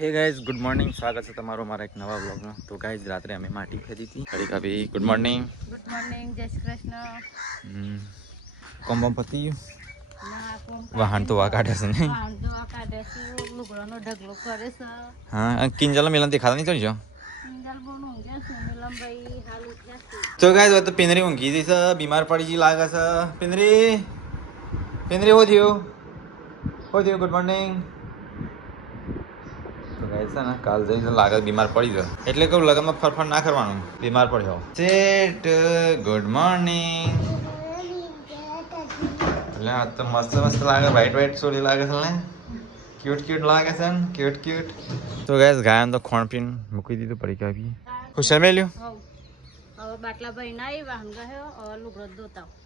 Hey guys good morning સ્વાગત છે તમારું મારા એક નવા બ્લોગમાં તો ગાઈઝ રાત્રે અમે માટી ફેરી હતી. ખડી કાપી ગુડ મોર્નિંગ ગુડ મોર્નિંગ જય શ્રી કૃષ્ણ. કોમ બોમ પતી ગયું? ના વાહન તો વા કાઢે છે છે. હા કિંજલ મિલન તે ખાતા નહીં ચડી જાઓ સિંગલ બોન ઊંઘે છે. નીલમભાઈ હાલ ઉઠ્યા છે. તો ગાઈઝ તો પિંદરી ઊંઘી છે. બીમાર પડી ગઈ લાગે છે. પિંદરી પિંદરી હો થયું? હો થયું? ગુડ મોર્નિંગ તો ગાઈઝ છે લાગે બીમાર પડી ગયો. એટલે કહું, લગનમાં ફરફર ના કરવાનું. બીમાર પડ્યો સેટ ગુડ મોર્નિંગ એટલે આ તો મસ્ત મસ્ત લાગે વ્હાઈટ વ્હાઈટ ચોરી લાગે છે ને. ક્યુટ ક્યુટ લાગે છે ને ક્યુટ ક્યુટ તો ગાય ગાયન તો ખોણ પીન મૂકી દીધું, પડી ખુશ મેલ્યું? ગયો લુગડો ધોતા. હા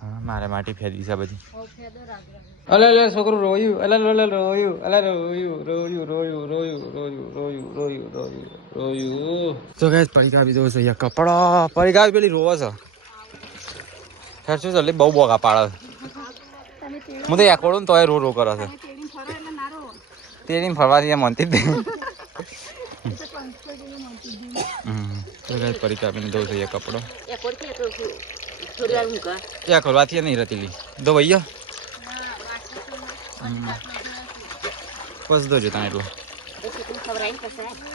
મારે માટી ફેરવી છે બધી. હવ ફેદો રાગરા અલે અલે છોકરું રોયું. અલે અલે રોયું. અલે રોયું રોયું રોયું રોયું રોયું રોયું રોયું રોયું રોયું. તો ગાઈસ પરિકા બીજો છે યા કપડા. પરિકા પેલી રોવા છે. ખેર શું ચાલે બહુ બોગા પાડે હું તો એકડું ને તોય રો રો કરે છે. એટલે તેની ફરવાથી એમ મનતી જ. તો ગાઈસ પડી કાપીને દો છે કપડો. ક્યાં કરવા થી નહીં રહેતી લી દો ભાઈઓ બસ દોજો તને એટલું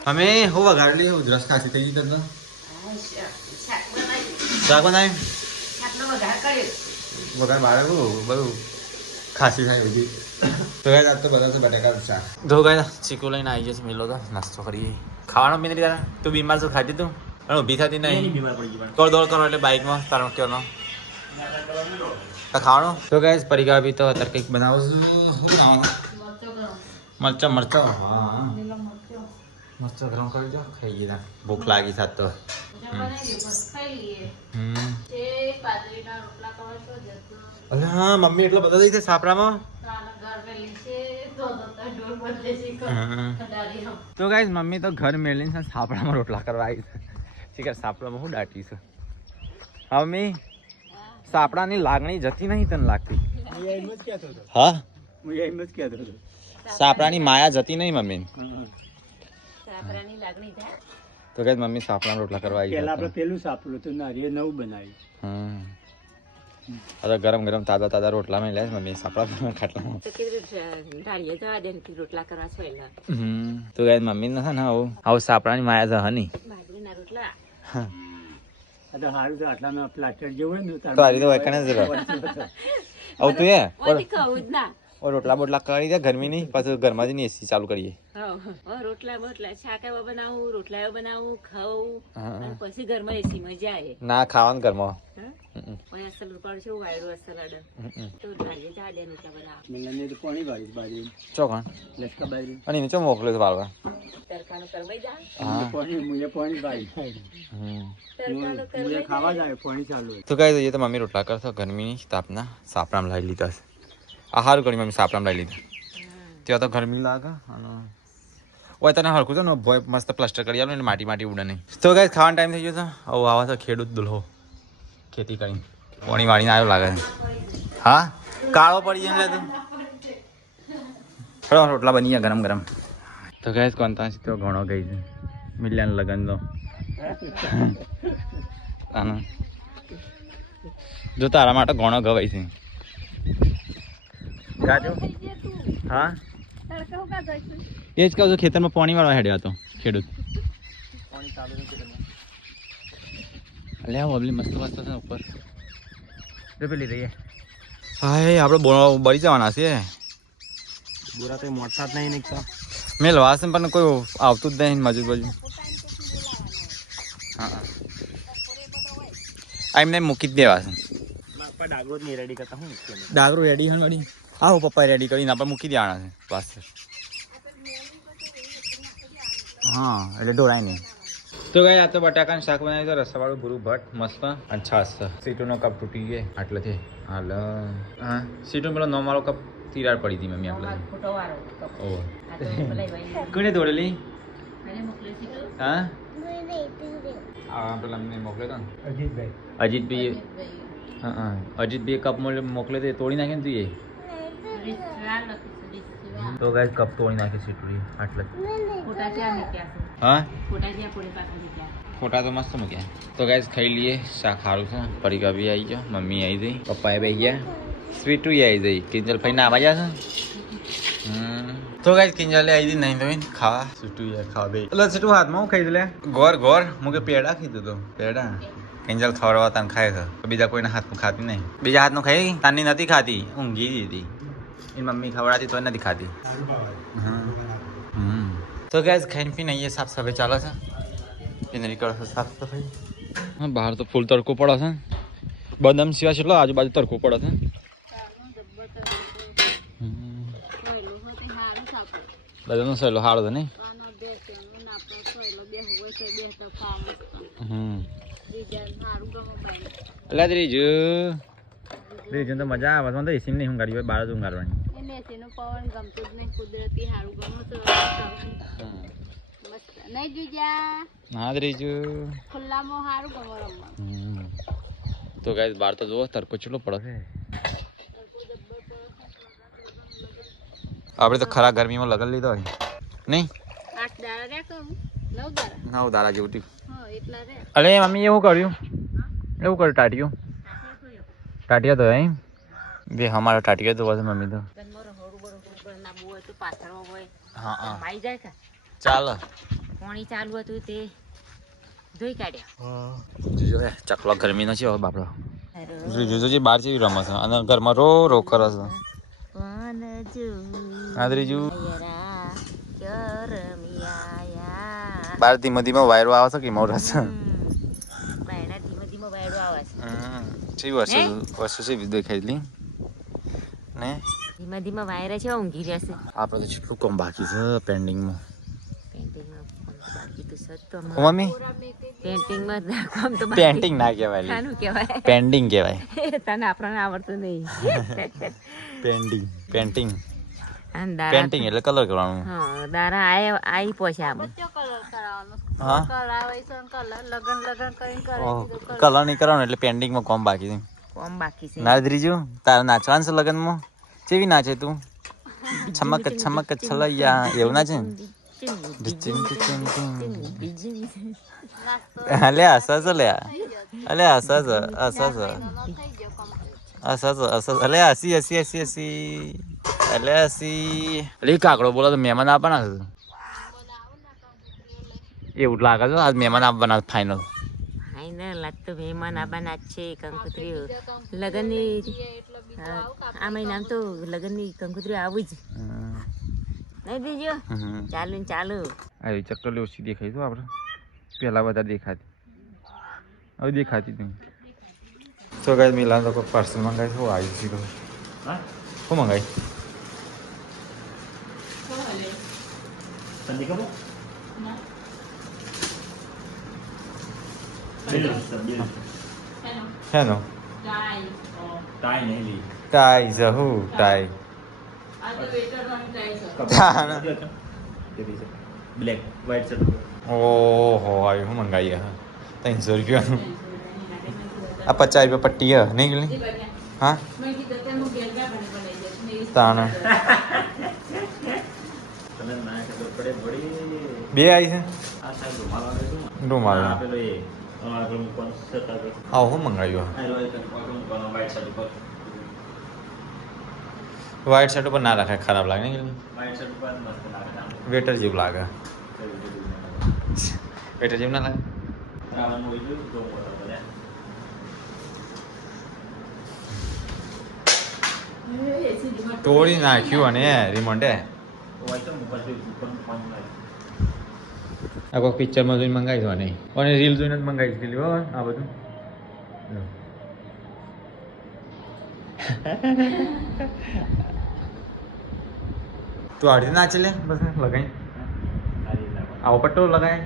અમે હું વઘાર લઈએ હું રસ ખાતી થઈ જતા શાક બનાવ્યું વઘાર મારે બહુ ખાસી થાય બધી તો ગાય આજ તો બધા તો બટાકા શાક તો ગાય ચીકુ લઈને આવી જશે મેલો તો નાસ્તો કરીએ ખાવાનો મેં તારા તું બીમાર શું ખાધી તું ઊભી થતી નહીં. દોડ દોડ કરો એટલે બાઇકમાં તારણ કયો નો. ખાવાનું? તો ગાઈસ પરિગા બી તો અત્યારે કંઈક બનાવું છું. મરચા મરચા હા. મરચા. ગરમ કરી દો. ખાઈ ગયા ભૂખ લાગી સાત તો. અરે હા મમ્મી એટલો બધો થઈ સાપરામાં તો ગાઈસ મમ્મી તો ઘર મેળીને સાપરામાં રોટલા કરવા આવી છે. શીખર સાપડામાં હું દાટી છું? હા મમ્મી. સાપડાની લાગણી જતી નહીં તને લાગતી? હા? સાપડાની માયા જતી નહીં મમ્મી? સાપરાની લાગણી થાય તો કે મમ્મી સાપડામાં રોટલા કરવા આવી પેલા આપણે પેલું સાપડું હતું નારિયેળ નવું બનાવ્યું. હમ. અરે ગરમ ગરમ તાજા તાજા રોટલા મેં લે મમ્મી સાપડા ખાટલા તો કેવી રીતે જવા દે રોટલા કરવા છોયલા હમ. તો ગાઈઝ મમ્મી ના આવું. આવું સાપડાની માયા જ હની. બાજરીના રોટલા. તો હારું તો આટલામાં પ્લાસ્ટર જેવું હોય ને તારી તો વખણ જ રહ્યો આવતું એ રોટલા બોટલા કરી દે ગરમી નહીં પાછું ઘરમાં જ એસી ચાલુ કરીએ. રોટલા બોટલા છાકા બનાવું રોટલાઓ બનાવું ખાવું પછી ઘરમાં એસી મજા આવે ના ખાવાનું ઘરમાં. મમ્મી રોટલા કરશો ગરમી ની તાપના સાપરામ લાવી લીધા છે. આ સારું કરી મમ્મી સાપરામાં લઈ લીધા. ત્યાં તો ગરમી લાગે, અને ઓય, તને હરખું છે ને, ભોય મસ્ત પ્લાસ્ટર કરી આલો ને માટી માટી ઉડે નહીં. તો કઈ ખાવાનો ટાઈમ થઈ ગયો છે. હવે આવા છે ખેડૂત દુલ્હો. ખેતી કરી પાણી વાળીને આવ્યો લાગે છે. હા? કાળો પડી જાય તું. થોડા રોટલા બની ગયા ગરમ ગરમ. તો ગેસ કોનતા તો ઘણો ગઈ છે. મિલ્યાન લગનનો આનો. જો તારા માટે ઘણો ગવાય છે. ગાજો? હા? એ જ કહું છું ખેતરમાં પાણી વાળવા હેડ્યો હતો ખેડૂત. અલે આ બબલી મસ્ત મસ્ત છે ઉપર. જો પેલી રહીએ હા આપણે બળી જવાના છે બોરા તો મોટા જ નહીં નીકળતા મેં લવા છે પણ કોઈ આવતું જ નહીં મજૂર બાજુ. હા આ એમને મૂકી જ દેવા છે. બાપા ડાગરો રેડી કરતા હું ડાગરો રેડી વળી? આવો પપ્પા રેડી કરીને આપણે મૂકી દેવાના છે. પાસે હા એટલે ઢોળાય નહીં તો ગાય આ તો બટાકાનું શાક બનાવી તો રસાવાળું ભૂરું ભટ્ટ મસ્ત. અને છાસ છે. સીટોનો કપ તૂટી ગયો. આટલેથી. હાલ. હા સીટો પેલો નોમાળો કપ તિરાડ પડી હતી મમ્મી આપણે. ઓહ ઓ. કોને દોડેલી? મોકલે હા? આ પેલા અમને મોકલ્યો તો અજીતભાઈ. અજીતભાઈ હા હા. અજીતભાઈ કપ મોકલે તે તોડી નાખે ને તું એ રિશ્વા લખી છે રિશ્વા તો ગાઈસ કપ તોડી નાખી સીટુડી આટલે. ફોટા ક્યાં મૂક્યા છે હા? ફોટા ક્યાં પૂરી પાછા મૂક્યા ફોટા તો મસ્ત મૂક્યા. તો ગાઈસ ખાઈ લઈએ શાક સારું છે. પરિકા બી આવી ગયો મમ્મી આવી ગઈ પપ્પાએ બે ગયા. સ્વીટુ આવી જઈ કિંજલ ભાઈ ના આવા છે? તો ગાઈસ કિંજલે આવી દી નહીં તો ખાવા. સ્વીટુ યાર ખાવા બે એટલે સ્વીટુ હાથમાં હું ખાઈ લે. ગોર ગોર. મુકે પેડા ખાઈ તો પેડા. કિંજલ ખવડાવવા તાન ખાય છે. બીજા કોઈના હાથનું ખાતી નહીં. બીજા હાથનું ખાઈ? તાની નથી ખાતી ઊંઘી દીધી. એની મમ્મી खवड़ाती તો નથી दिखाती। હમ. હમ. તો ગેસ ખાઈને પીને અહીંયા સાફ સફાઈ ચાલે છે એની કરો છે સાફ સફાઈ હા બહાર તો ફૂલ તડકો પડે છે બદામ સિવાય કેટલો આજુબાજુ તડકો પડે છે હમ. બદામનો સહેલો હારો છે નહીં હમ એટલે ત્રીજું ત્રીજું તો મજા આવે તો એસી નહીં ઊંઘાડી હોય બાર જ ઊંઘાડવાની પવન ગમતું જ નહીં કુદરતી સારું ગમે છે નહીં જીજા? હા ત્રીજું. ખુલ્લામાં સારું ગમે રમવાનું. હમ. તો ગાઈસ બાર તો જુઓ તડકો કેટલો પડે આપણે તો ખરા ગરમીમાં લગન લીધો હોય. નહીં? આઠ દાડા રે કહું નવ દાડા? નવ દાડા જેવું થયું. હા એટલા રે અરે મમ્મી એવું કર્યું. એવું કર્યું ટાટિયું ટાટિયા તો એમ બે અમારા ટાટિયા તો બસ મમ્મી તો હા હા ચાલ પાણી ચાલુ હતું તે ધોઈ કાઢ્યા જોજો ચકલો ગરમી નથી હવે બાપડો જોજો જે બહાર જેવી રમે છે અને ઘરમાં રો રો કરે છે કોણ જો આ ત્રીજું યરા કરમિયાયા બહાર ધીમે ધીમે વાયરો આવે છે કે મોર છે બાયણા ધીમે ધીમે વાયડો આવે છે વસ્તુ વસ્તુ છે વિદ્ય ખાઈ ને? ધીમા ધીમા વાયરા છે ઊંઘી જશે. આપણે તો કેટલું કમ બાકી છે પેન્ડિંગમાં. મમ્મી? પેન્ટિંગમાં કામ તો પેન્ટિંગ ના કહેવાય લી. કહેવાય. પેન્ડિંગ કહેવાય. તને આપણને આવડતું નહીં. Painting painting. પેન્ટિંગ એટલે કલર કરવાનું. હા દારા આય આઈ પોછા આમ. હા? કલર નહીં કરવાનું એટલે પેન્ટિંગમાં કોમ બાકી છે. કોમ બાકી છે. ના ત્રીજું તારે નાચવાનું છે લગ્નમાં? કેવી નાચે તું? છમક છમક છલૈયા એવું નાચે? ને ડિચિંગ ડિચિંગ ડિચિંગ. અલે હસા છે લે. અલે હસા હસી હસી હસા અલે હસી. અલે કાકડો બોલો તો મહેમાન આવવાના છે. એવું લાગે છે આજ મહેમાન આવવાના ફાઇનલ હાઈ ને લાગ તો મહેમાન આબાના જ છે કંકોત્રી. લગનની હા, આ મહિનામાં તો લગનની કંકોત્રી આવું જ. નહીં દેજો. ચાલુ ને ચાલુ. આવી ચક્કર ઓછી દેખાય તો આપણે. પહેલાં બધા દેખાતી. હવે દેખાતી નહીં. તો ગાય મિલાન તો પાર્સલ મંગાવી શું આવી સીધો શું મંગાવી? હેનો ટાઈ જહુ ટાઈ તાના. બ્લેક વ્હાઈટ શર્ટ ઓહો આવી હું મંગાવી હા ત્રણસો રૂપિયાનું આ પચાસ રૂપિયા પટ્ટી હે નહીં ગયેલી હા તાના તને ના ખબર પડે પડી બે આવી છે? આ રૂમાલ આવે શર્ટ મંગાવ્યું વ્હાઈટ ઉપર. ના રાખાય ખરાબ લાગે. વેટર જેવું લાગે. વેટર જેવું ના લાગે. તોડી નાખ્યું અને રિમોન્ડે આ કોઈ પિક્ચરમાં જોઈને મંગાવી દો નહીં અને રીલ જોઈને જ મંગાવી દીધી હો, આ બધું. તું અડધી નાચી લે બસ લગાઈ. આવો પટ્ટો લગાય.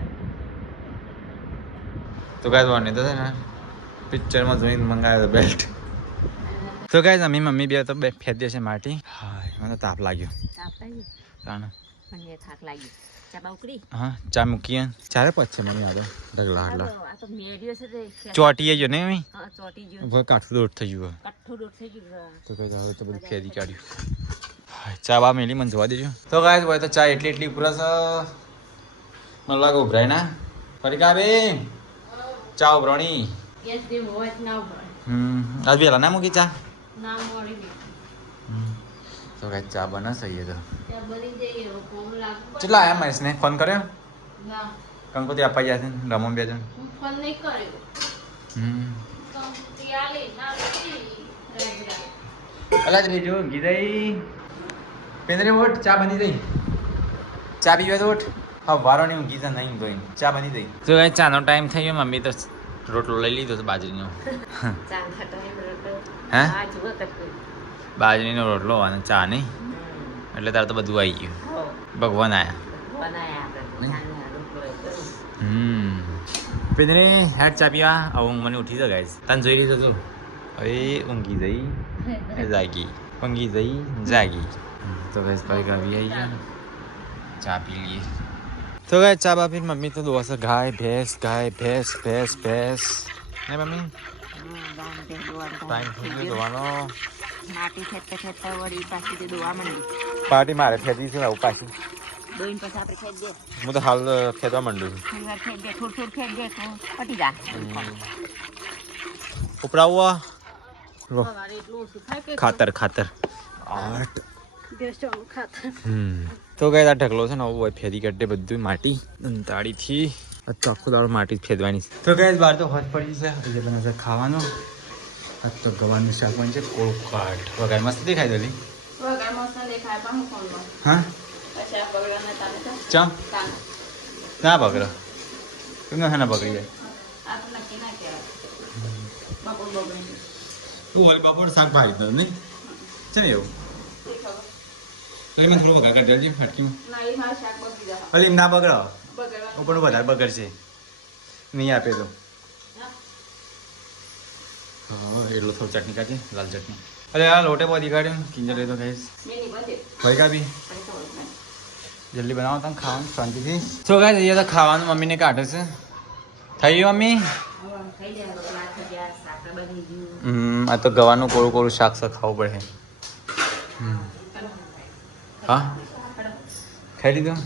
તો કાંઈ નહીં, તો છે ને પિક્ચરમાં જોઈને મંગાવ્યો બેલ્ટ તો કાંઈ અમે મમ્મી બે તો બે ફેદી છે માટી. હા મને તાપ લાગ્યો. તાપ લાગી કારણ મને થાક લાગી ચા ઉકળી હા ચા મૂકીએ. ચારે પાંચ છે મને યાદ. ઢગલા આટલા આ તો મેળ્યો છે તે. ચોટીએ જો ને એમ હા, ચોટી ગયો. ઊભો કાઠું દોડ થઈ ગયું કઠ્ઠું દોઢ થઈ ગયું તો કઈ હવે તો બધું ફેરી કાઢ્યું. ચા બા મેલી મને જોવા દેજો. તો ગાય ભાઈ તો ચા એટલી એટલી પૂરા છે. મને લાગો ઉભરાય ના? ફરી કા બે ચા ઉભરણી. હમ આજ વેલા ના મૂકી ચા? તો ગાય ચા બનાવશે સહી તો. કેટલા આયા મહેશ ને ફોન કર્યો? કંકોત્રી આપવા ગયા છે રમણ બે જણ. હમ. અલા જ ગીધાઈ પેન્દ્રે ઓટ ચા બની ગઈ ચા પીવા તો ઓટ. હા વારો નહીં હું ગીધા નહીં ધોઈને. ચા બની ગઈ તો એ ચાનો ટાઈમ થઈ ગયો મમ્મી તો રોટલો લઈ લીધો છે બાજરીનો. હે? બાજરીનો રોટલો અને ચા નહીં. એટલે તારે તો બધું આવી ગયું. ભગવાન આયા. હમ. પેન્દ્રે હેડ ચા પીવા. હવે ઊંઘ મને ઉઠી જાય તને જોઈ લીધું તું? હવે ઊંઘી જઈ જાગી. ઊંઘી જઈ જાગી. તો ગાઈસ ભાઈ ગાવી આવી ગયા. ચા પી લઈએ. તો ગાય ચા બા પી મમ્મી તો દોસ ગાય ભેંસ ગાય ભેંસ ભેંસ ભેંસ. ને મમ્મી? ટાઈમ થઈ ગયો દોવાનો. માટી ખેંચતા ખેંચતા વળી પાછી દોવા માંડી. પાર્ટી મારે ખેતી છે આવું પાછી. દોઈને પછી આપણે ખેંચ દે. હું તો હાલ ખેતવા માંડું છું. ઉપરાવવા દે થોડું થોડું દે તો પટી જા ખાતર ખાતર. હમ. તો કઈ આ ઢગલો છે ને આવું ફેરી કાઢે બધું માટી. તાળીથી આખો દાડો માટી જ ફેરવાની તો કઈ બહાર તો હોજ પડી છે ખાવાનો. આ તો ગવાનું શાક પણ છે કોળકાટ વગાર મસ્ત દેખાય દલી હા ચા? ના બગડો કેમ ના બગડી જાય તું હોય બપોર શાક ભાજી તો નહીં? છે ને એવું? તો મેં થોડો વઘાર કરી દેજે ફટકીમાં એમ ના બગડો ઉપર વધારે બગડશે. નહીં આપે તો. એટલો થોડો ચટણી કાઢી લાલ ચટણી. અરે આ લોટે બધી કાઢ્યું કિંજર તો કહીશ ભાઈ કાપી. જલ્દી બનાવો તમે ખાવાનું શાંતિથી. તો કાંઈ જઈએ તો ખાવાનું મમ્મીને કાઢે છે. થઈ ગયું મમ્મી? આ તો ગવાનું કોળું કોળું શાક શાક ખાવું પડે. હા? ખાઈ લીધું?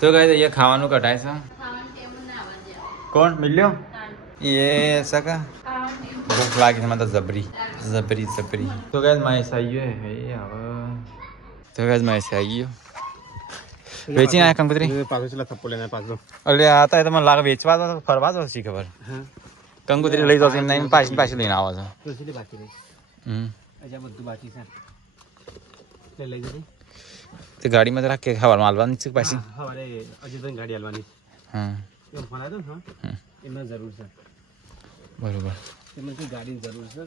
તો કાંઈ અહીંયા ખાવાનું કઢાય છે. કોણ મિલ્યો? એ સકા ભૂખ લાગી છે મને તો જબરી જબરી જબરી તો કાંઈ માઈસ આવી ગયો હે હવે તો કાંઈ માઈસ આવી ગયો વેચી ના કંકુતરી પાછો છેલ્લા થપ્પો લઈને પાછો એટલે આ તો એ તો મને લાગે વેચવા તો ફરવા તો શી ખબર કંકુતરી લઈ જશે એમ નહીં પાછી પાછી લઈને આવો છો હમ હજી બધું બાકી છે લઈ જતી તે ગાડીમાં તો રાખે ખાવાનું હાલવાની છે પાછી હા અરે હજી તો ગાડી હાલવાની હા એમ ફોન આવ્યો ને હા એમાં જરૂર છે બરોબર એમાં ગાડીની જરૂર છે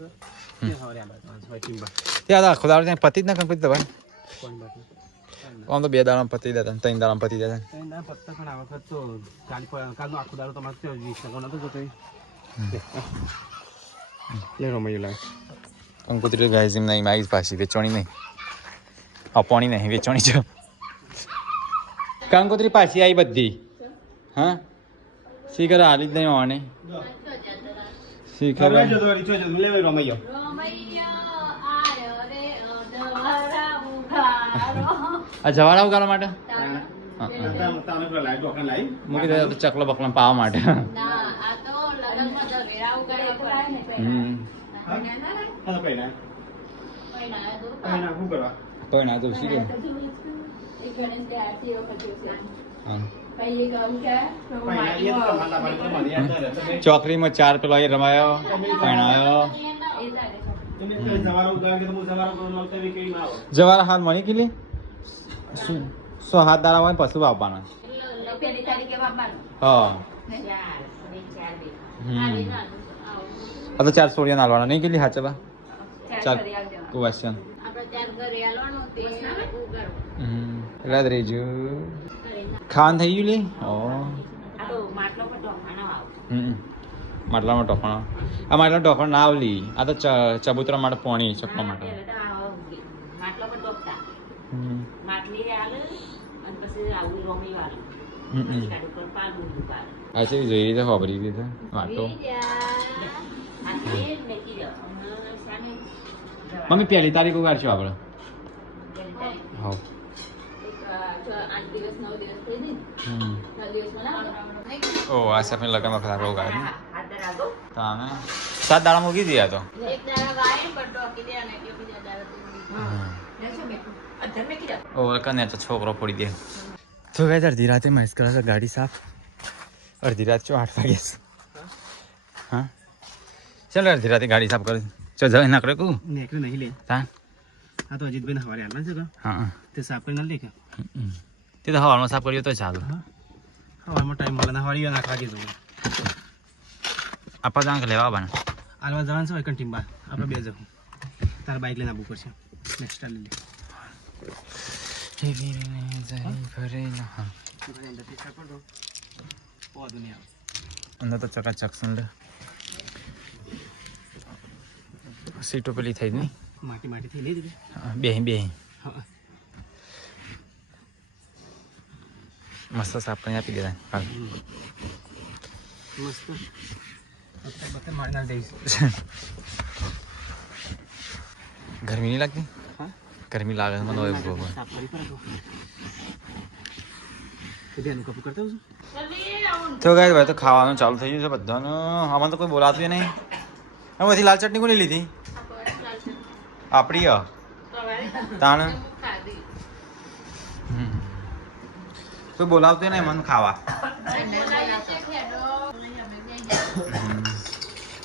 ત્યાં આખો દાડો ત્યાં પતિ જ ના કંઈ દવા કોણ બાકી? આમ તો બે દાડા પતી દેતા ત્રણ દાડા પતી દેતા એ ના પત્તા પણ આ વખત તો કાલ કાલનો આખો દાડો તમારે તો વીસ ટકા નતો જતો એ. લે લાગે. કંકુતરી ગાય જેમ નહીં મારી પાછી વેચવાની નહીં. અપવાની નહીં વેચવાની છે. કંકોત્રી પાછી આવી બધી. હા? શી કરો હાલી જ નહીં હોવાની. શી ખબર જતો રીચો જતો લે રમાયો આ જવાડા ઉગાડવા માટે હા, હા. તાને પેલા લાઈટ ડોકન લાઈ મૂકી દે તો ચકલો બકલો પાવા માટે કોઈ ના તો શી હા ચોકડીમાં ચાર પેલો એ રમાયો પહેણાયો આવો જવાર હાલ મળી કેટલી શું સો હાથ દાડા હોય પછી આપવાના હા હમ તો ચાર સોળિયા નાલવાના નહીં કેલી હાચે બા ચાલ ક્વેશ્ચન એટલે જ રેજો ખાવાનું થઈ ગયું લે? માટલામાં ટોફણ આ માટલા ટોફણ ના આવલી. આ તો ચબૂતરા માટે પોણી ચકવા માટે. હમ. માટલી રે આલે અને પછી આવું રોમી વાળું હમ હમ. ગાડી પર પાલ બુંદુ પાલ આ છે જોઈ રીતે ખબરી રીતે વાતો. મમ્મી પહેલી તારીખ ઉગાડશું આપણે હા આઠ દિવસ નવ દિવસ થઈ ને હમ નવ દિવસ બનાવો ઓ આ સફેદ લગનમાં ખરાબ રોગ આવ્યો તો અમે સાત દાડા મૂકી દીધા તો. એક દાડા ગાય ને બટ્ટો આપી દે અને એટલે બીજા દાડા કીધા. ઓ કને તો છોકરો પડી દે. તો ગાય અડધી રાતે મહેશ કરે છે ગાડી સાફ. અડધી રાત ચો આઠ વાગે હા? ચાલ અડધી રાતે ગાડી સાફ કરે. ચો જઈ એના કરે કહું નેકરે નહીં લે. તા આ તો અજીતભાઈ હવારે આલા છે હા હા. તે સાફ કરીને લે કે? હમ. તે તો હવામાં સાફ કર્યો તો ચાલો. હવામાં ટાઈમ મળે ને હવારી નાખવા દીધું આપા જાણ લેવા આવવાના. આલવા જવાનું છે વૈકંઠ ટીમ્બા આપણે બે જવું. તારા બાઇક લઈને આવવું પડશે. નેક્સ્ટ લે લે. અંદર તો ચકાચક સુંદર સીટો પેલી થઈ જ નહીં. માટી માટી થઈ લઈ દીધી બે બે હા. મસ્ત સાફ કરીને આપી દેતા હાલ મસ્ત બતે મારી ના દઈશ ગરમી નહીં લાગતી હા ગરમી લાગે છે મને હવે બહુ. સાફ કરી પર તો ધ્યાન કપડું કરતા છું તો ગાય ભાઈ તો ખાવાનું ચાલુ થઈ ગયું છે બધાનું આમાં તો કોઈ બોલાતું નહીં એમાંથી લાલ ચટણી કોની લીધી આપણી અ. તાણ હમ. કોઈ બોલાવતો નહીં મને ખાવા.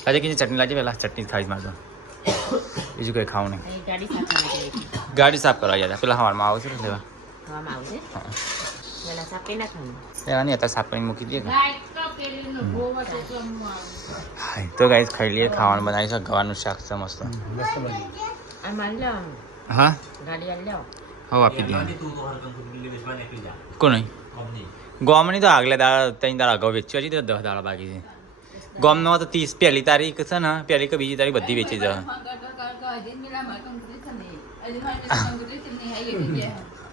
આજે કીધી ચટણી લાગી પહેલાં ચટણી થાળી મારજો બીજું કંઈ ખાવું નહીં. ગાડી સાફ કરી ગાડી સાફ કરવા ગયા પેલા હવારમાં આવું છે ને લેવા? હવામાં આવશે હા. પેલા સાફ કરી નાખવાનું. લેવા નહીં અત્યારે સાફ કરીને મૂકી દઈએ હા. તો ગાઈસ ખાઈ લઈએ ખાવાનું બનાવી છે ગવાનું શાક છે મસ્ત. હા? હવે આપી દઈએ. કોણ ગોમની. તો આગલે દાડા ત્રણ દાડા અગાઉ વેચ્યો હજી તો દસ દાડા બાકી છે. ગોમનો તો ત્રીસ પહેલી તારીખ છે ને પહેલી કે બીજી તારીખ બધી વેચી જશે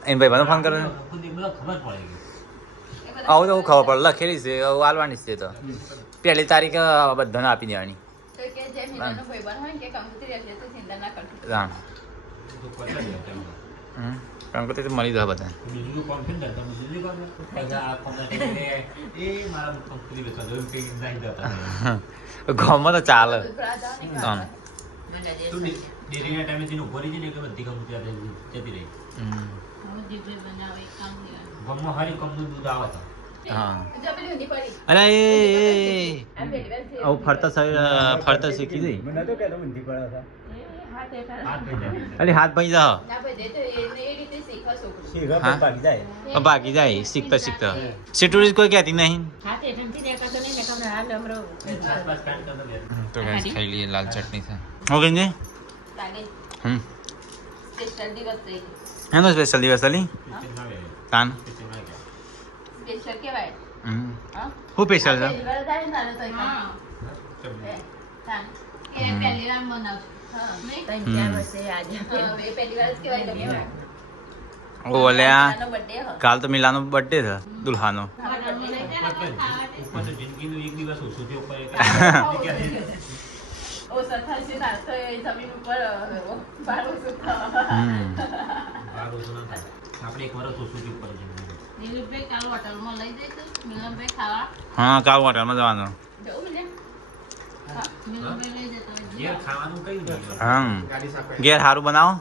એમ ભાઈ મને ફોન કરે આવું તો હું ખબર પડે લખેલી છે હવે આલવાની છે તો. પહેલી તારીખ બધાને આપી દેવાની. હા. હમ. કારણ કે તે તો મળી જશે બધા ગામમાં તો ચાલે. આમ. હમ. હા. અરે એ, ફરતા ફરતા શીખી જઈ અરે હાથ ભાઈ જા હા? બાકી જાય. શીખતા શીખતા. સિટુરીજ કોઈ કહેતી નહીં? હાથે ઠંડી દેખાતો નહીં ને કમરે હાલ હમરો તો ગાઈસ ખાઈ લઈએ લાલ ચટણી છે. હો ગઈ ને હમ. સ્પેશિયલ દિવસ છે. એનો સ્પેશિયલ દિવસ અલી? તાન? સ્પેશિયલ કહેવાય. હમ. હા? શું સ્પેશિયલ છે? પહેલી વાર જાય ને તારે તો તાન? એ પહેલી વાર બનાવશું. કાલ તો મિલાનો બર્થડે છે દુલ્હાનો. હા કાલ હોટલમાં જવાનું જવું ને? મિલનભાઈ લઈ જતો હોય. ઘેર સારું બનાવો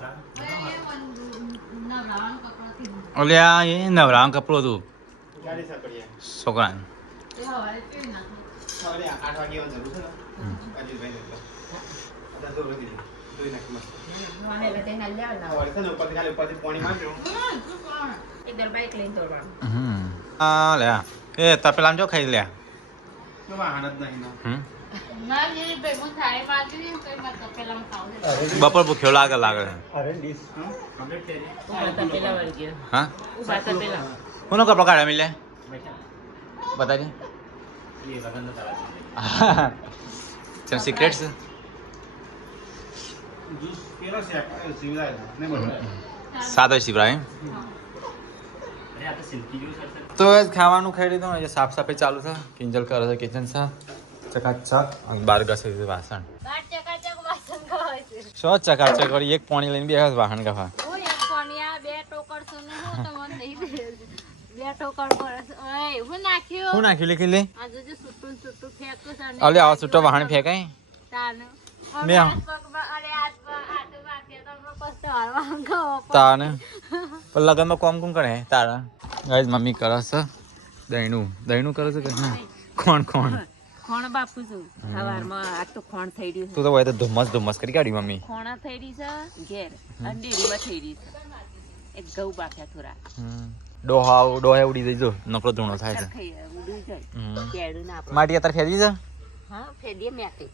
કપડાથી ઓલ્યા એ નવરામ કપડું હતું ગાડી સાંકળીએ છોકરાને તે હવારે કેવી નાખે સવારે આઠ વાગે આવવાનું જરૂર છે ને અજીતભાઈને એટલે. અત્યારે તો રોકી દે. ધોઈ નાખી મસ્ત. વાહે બધે હાલ લેવાના. સવારે છે ને ઉપરથી ખાલી ઉપરથી પાણી માંડજો. હમ, શું કોણ એક દર બાઈક લઈને દોડવાનું. હમ હા લ્યા એ તપેલામાં જો ખાઈ લ્યા વાહન જ નહીં બપોર ભૂખ્યો લાગે લાગે. હા? કોનો કપડો કાઢ્યા મિલે લાગી. ચમ સિક્રેટ છે. સાદો શિવરાય તો ખાવાનું ખાઈ લીધું ને સાફ સાફે ચાલુ છે કિંજલ કરે છે કિચન છે. ચકાચક અને બાર ઘસે છે વાસણ. સો ચકાચક વળી એક પાણી લઈને બે વાહન હું કોણિયા, બે ટોકર બેઠો કરવો ઓય હું નાખ્યું. નાખ્યું લે અલે આવો છૂટો વાહણ ફેંકાય? મેં તાને. પણ લગનમાં કોમ કોમ કરે તારા. ગાઈસ મમ્મી કરે છે. દહીણું દહીણું કરે છે કે? કોણ કોણ? ખોણ બાપુ છું સવારમાં આ તો ખોણ થઈ રહ્યું છે. તું તો હોય તો ધુમ્મસ ધુમ્મસ કરી કાઢી મમ્મી. ખોણા થઈ રહી છે ઘેર. અને ડેરીમાં થઈ રહી છે. એક ઘઉં બાફ્યા થોડા. ડોહા ડોહા ઉડી જઈજો નકરો ધૂણો થાય છે. ઉડી જાય. હમ. ના માટી અત્યારે ફેરવી છે? હા ફેરીએ મેથી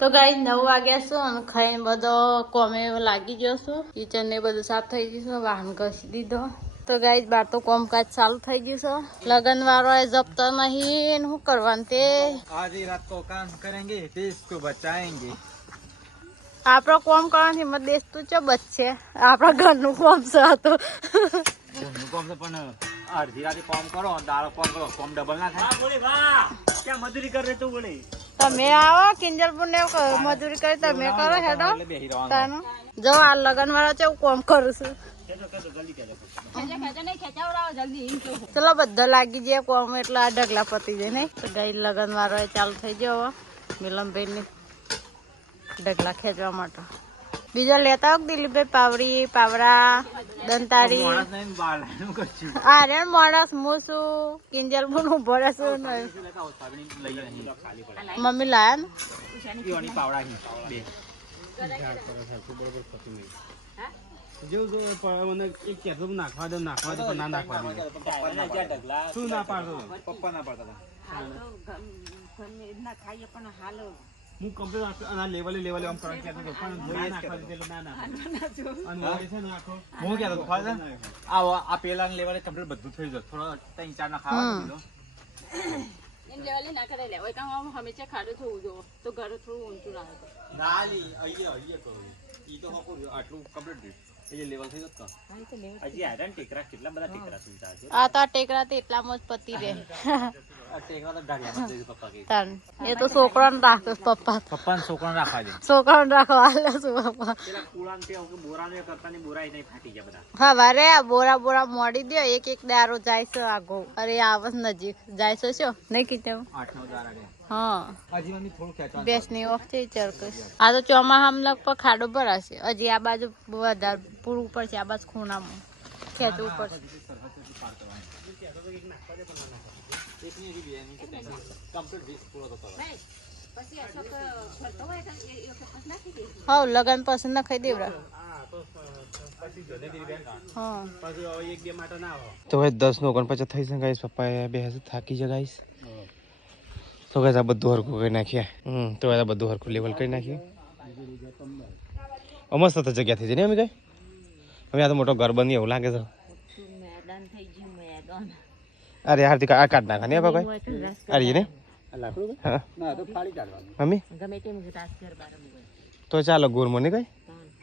તો ગાઈ નવ વાગ્યા છું અને ખાઈને બધો કોમે લાગી ગયો છું. કિચન ને બધું સાફ થઈ ગયું છે. વાહન ઘસી દીધો. તો ગાઈ બાર તો કોમકાજ ચાલુ થઈ ગયું છે. લગન વાળો એ જપતો નહીં. શું કરવાનું તે? આજે રાત કો કામ કરેંગે દેશ કો બચાએંગે આપણો કોમ કરવાથી મત દેશ તો ચો બચશે આપણા ઘરનું કોમ છે આ તો. આવો કિંજલપુર ને મજૂરી કરી તમે કરો હેડો. જો આ લગન વાળો છે હું કોમ કરું છું. ચલો, બધા લાગી જાય કોમ એટલે આ ઢગલા પતી જાય નહીં. તો ગઈ લગન વાળો ચાલુ થઈ ગયો હવે મિલનભાઈ ની ઢગલા ખેંચવા માટે. બીજો લેતા હોક દિલીપભાઈ પાવડી, પાવડા દંતારી આરે માણસ, હું છું. કિંજલપુરનું ભરે છું ને. લઈ અહીં મમ્મી લાયા ને? જેવું જો મને એક કહેતો નાખવા દો નાખવા દો પણ ના નાખવા દે. શું ના પાડતો? પપ્પા ના પાડતા ના ખાઈએ પણ હાલ હું કમ્પ્લીટ આ લેવલે લેવલે આમ કરવાનું કહેતો હતો પણ ના નાખવા એટલે ના નાખો અને વળી છે નાખો હું કહેતો હતો, ખબર છે? આ પેલા લેવલે કમ્પ્લીટ બધું થઈ જતું થોડો ત્રણ ચાર ના ખાવા દીધો. એમ લેવાલે ના કરે લે. કામ આમ હંમેશા ખાડું થવું જો. તો ઘર થોડું ઊંચું ના નાલી અહીંયા અહીંયા કરો. ઈ તો આટલું કમ્પ્લીટ એ લેવલ થઈ જતો હજી આયરન ટેકરા કેટલા બધા ટેકરા સુવિધા છે? આ તો આ ટેકરા તો એટલામાં જ પતી રે એ તો છોકરાને રાખે પપ્પા. છોકરાને રાખવા દે. છોકરાને રાખવા પપ્પા. હા વારે આ બોરા બોરા મોડી દે એક એક દારો જાય છે આગો. અરે આવસ નજીક જાય છે શું? નહીં કીધું? આઠ નવ દાડા ગયા. હા. બેસની વખતે ચરકસ આ તો ચોમાહામ લગભગ ખાડો ભરાશે. હજી આ બાજુ વધારે પૂરવું પડશે આ બાજુ ખૂણામાં. ખેંચવું પડશે. પૂરો દઈશું હા લગન પસંદ ના ખાઈ દેવરા. હા હવે એક બે માટે ના આવો. તો દસ નો ઓગણપચાસ થઈ શકાય ગાઈસ પપ્પાએ બે હશે થાકી છે ગાઈસ તો કહેતા બધું હરખું કરી નાખ્યા હમ તો કહેતા બધું હરખું લેવલ કરી નાખીએ. મસ્ત તો જગ્યા થઈ જાય ને અમે કઈ? અમે આ તો મોટો ઘર બની એવું લાગે છે. મેદાન થઈ ગયું મેદાન અરે હાર્દિક આ કાઢ નાખા ને ભાઈ તો રસ અરે ને અમે? તો ચાલો ગુરમો ને કઈ?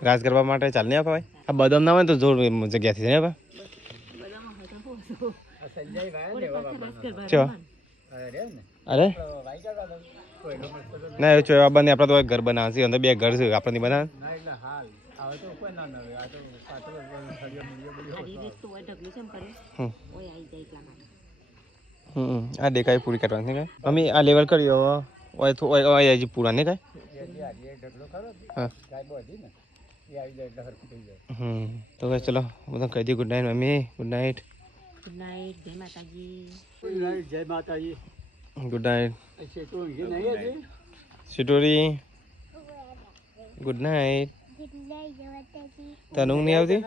રાજ કરવા માટે ચાલ ને ભાઈ આ બદામ ના હોય તો જોર જગ્યા થઈ જાય ને ભાઈ ચો અરે? ના એવું ચોવા બને આપણે તો એક ઘર બનાવે છે. અંદર બે ઘર છે. આપણે નહીં બનાવે? આ દેખાય પૂરી કરવાની છે કાંઈ? મમ્મી આ લેવલ કર્યો ઓય તો ઓય ઓય હજી પૂરા નહીં કાંઈ? હા. હમ. તો કઈ ચલો બધા કહી દઈએ good night mummy. Good night. Good night જય માતાજી. જય માતાજી. ગુડ નાઇટ સિટોરી ગુડ નાઇટ તને ઊંઘ નહીં આવતી